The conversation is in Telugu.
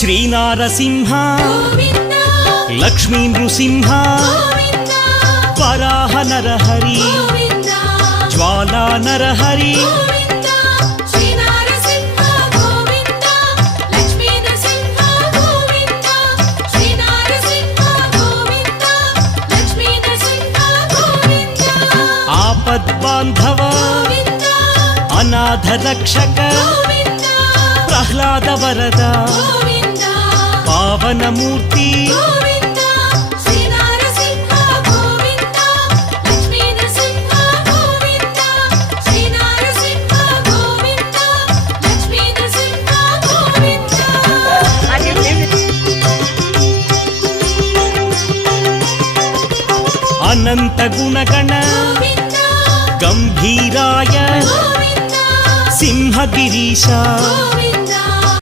శ్రీనారసింహ లక్ష్మీ నృసింహ వరాహ నరహరి జ్వాలా నరహరి ఆపద్బాంధవ అనాథ రక్షక ప్రహ్లాద వరద పావనమూర్తి అనంత గుణగణ గంభీరాయ సింహగిరీశ